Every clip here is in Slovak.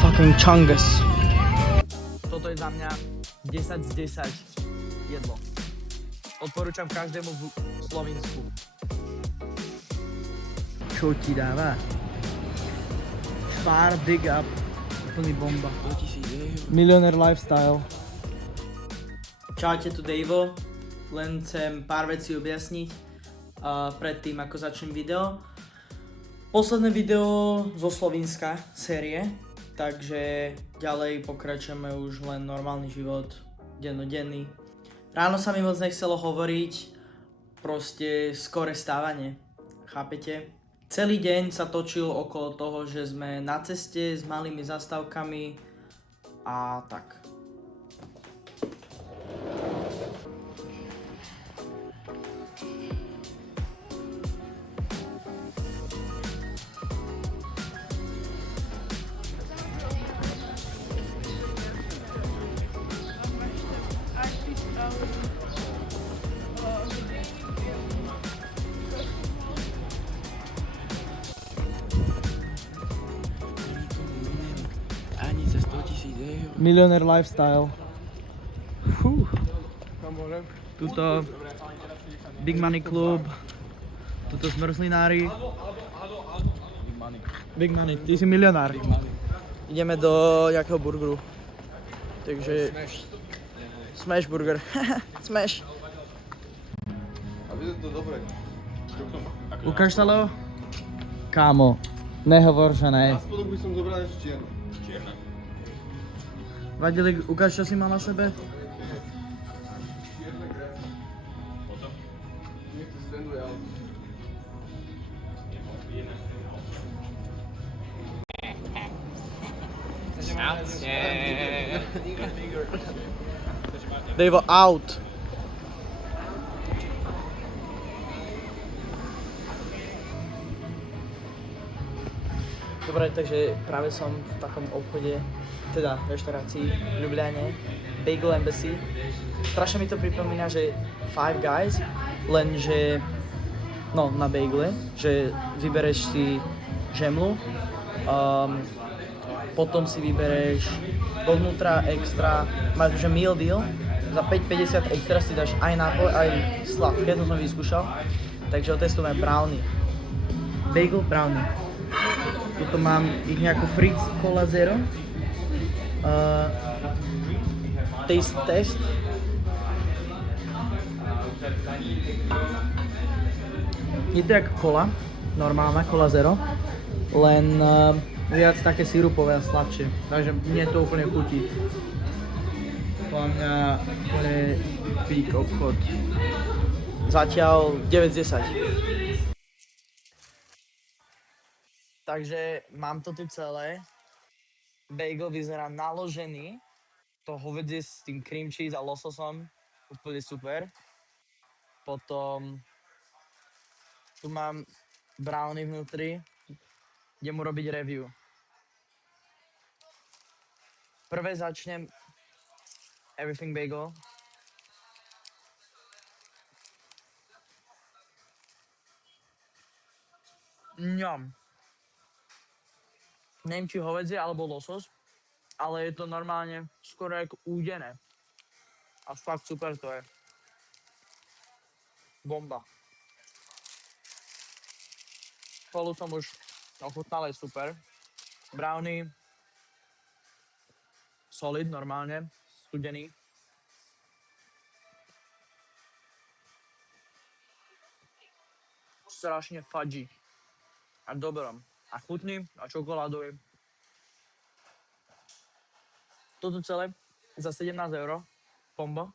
Fucking chungus. Toto je za mňa 10 z 10 jedlo. Odporúčam každému v Slovinsku. Čo ti dáva? Švár, big up, úplný bomba. Millionaire lifestyle. Čaute, tu Dejvo. Len chcem pár vecí objasniť predtým, ako začnem video. Posledné video zo Slovinska série, takže ďalej pokračujeme už len normálny život, dennodenný. Ráno sa mi moc nechcelo hovoriť, proste skore stávanie, chápete? Celý deň sa točil okolo toho, že sme na ceste s malými zastávkami a tak. Millionaire lifestyle. Tuto Big Money Club. Tuto zmrzlinári. Big Money, ty si milionár. Ideme do jakého burgeru. Takže... Smash burger. Smash. A vyzerá to dobre. Ukáž sa, Leo? Kámo, nehovor, že ne. Na spodok by som zobral ešte čierno. Vadili, ukáž, čo si mal na sebe? Čierne grécke. Potom? Nech to standuje, ale... Dejvo, out. Dobre, takže práve som v takom obchode, teda reštaurácii v Ljubljane, Bagel Embassy. Strašne mi to pripomína, že Five Guys, lenže no na bagele, že vybereš si žemlu, potom si vybereš dovnútra extra, máš že meal deal, za 5,50 extra si dáš aj nápoj, aj sladké, to som vyskúšal, takže otestujeme brownie. Bagel brownie. Tuto mám ich nejakú Fritz Cola Zero. Taste test. Je to jak cola, normálna Cola Zero, len viac také sirupové a sladšie, takže mne to úplne chutí. Podľa mňa úplne pík obchod. Zatiaľ 9 z 10. Takže mám to tu celé. Bagel vyzerá naložený. To hovedzie s tým cream cheese a lososom. Úplne super. Potom tu mám brownie vnútri. Idem urobiť review. Prvé začnem Everything Bagel. Ňam. Neviem, či hovedzie alebo losos, ale je to normálne skoro ako údené. A fakt super to je. Bomba. Spolu som už ochutnal, je super. Brownie. Solid, normálne. Studený. Strašne fudgy. A dobrom. A chutný a čokoládový. Toto celé za 17 €. Bomba.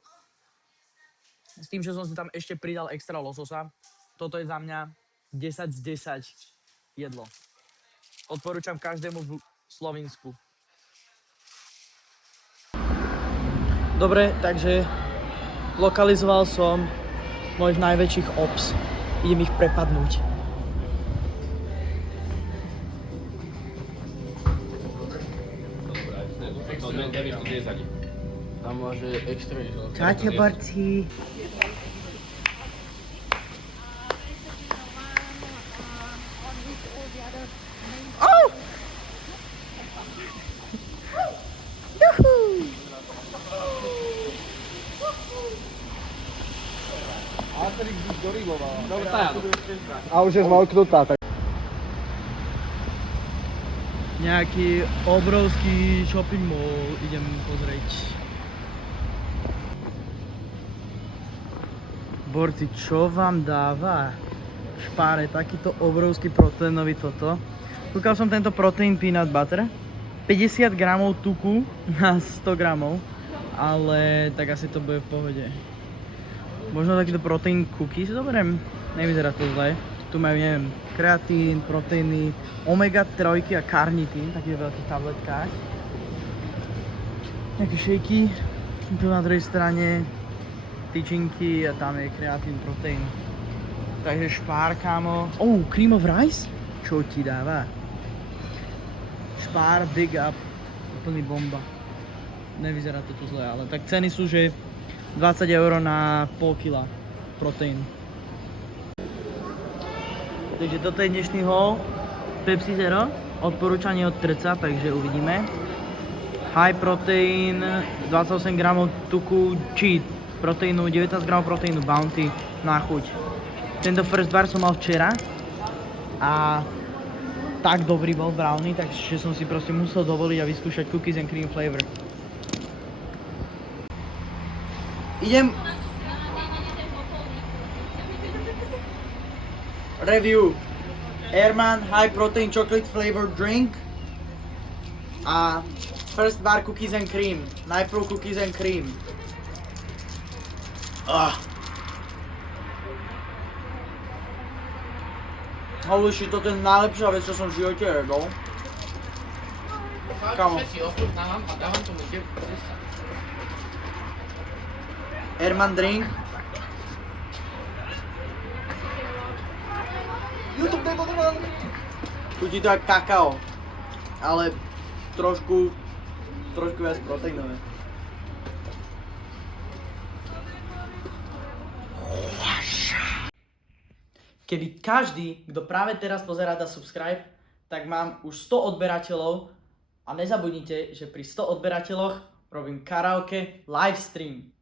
S tým, že som si tam ešte pridal extra lososa. Toto je za mňa 10 z 10 jedlo. Odporúčam každému v Slovinsku. Dobre, takže lokalizoval som mojich najväčších ops. Idem ich prepadnúť. Tam máže extra izolace. Čaute, borci. Asterix by goriloval. Dobre, tak áno. A už je zmalknutá, tak... Nejaký obrovský shopping mall idem pozrieť. Borci, čo vám dáva Špár je takýto obrovský proteínový toto? Kúkal som tento protein peanut butter. 50 gramov tuku na 100 gramov, ale tak asi to bude v pohode. Možno takýto protein cookie si zoberiem, nevyzerá to zle. Tu majú, neviem, kreatín, proteíny, omega 3 a karnitín, takých veľkých tabletkách. Nejaké šejky, tu na druhej strane tyčinky a tam je kreatín, proteín. Takže Špár, kámo. Oh, cream of rice? Čo ti dáva? Špár, big up, úplný bomba. Nevyzerá to tu zle, ale tak ceny sú, že 20 € na pol kila proteín. Takže toto je dnešný haul Pepsi Zero, odporúčanie od Trca, takže uvidíme. High protein, 28 gramov tuku, cheat proteínu, 19 gramov proteínu, Bounty na chuť. Tento first bar som mal včera a tak dobrý bol brownie, takže som si proste musel dovoliť a vyskúšať cookies and cream flavor. Idem review Airman High Protein Chocolate Flavored Drink a First Bar Cookies and Cream. Najprv Cookies and Cream. Holy shit, toto je najlepšia vec, čo som v živote jedol. Kamo. Airman drink. Chutí to jak kakao, ale trošku viac proteínové. Keby každý, kto práve teraz pozerá, dá subscribe, tak mám už 100 odberateľov a nezabudnite, že pri 100 odberateľoch robím karaoke live stream.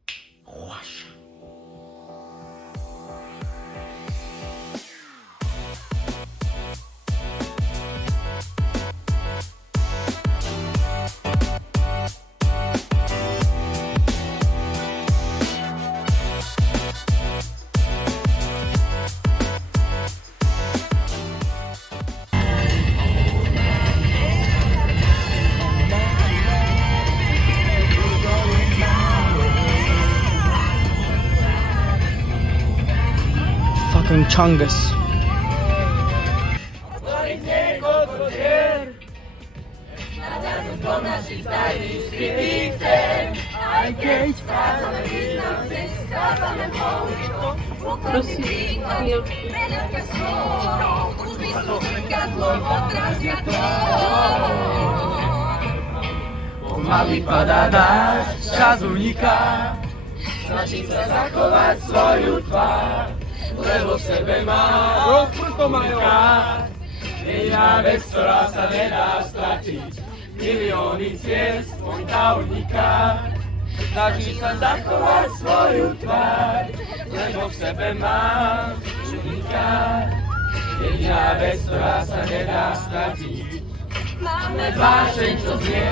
Fucking Chungus. Pomaly padá dážď, čas uniká, snažím sa zachovať svoju tvár, lebo v sebe mám unikát. Jediná vec, ktorá sa nedá stratiť, milióny ciest, môj tá unikát. Snažím sa zachovať svoju tvár, lebo v sebe mám unikát. Jediná vec, ktorá sa nedá stratiť, máme vášeň, čo znie.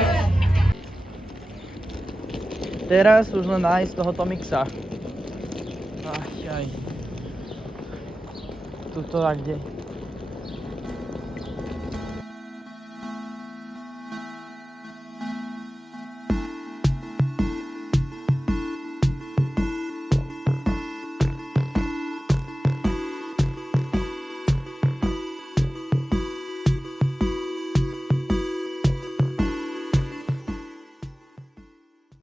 Teraz už len nájsť toho Tomixa. Tuto a kde?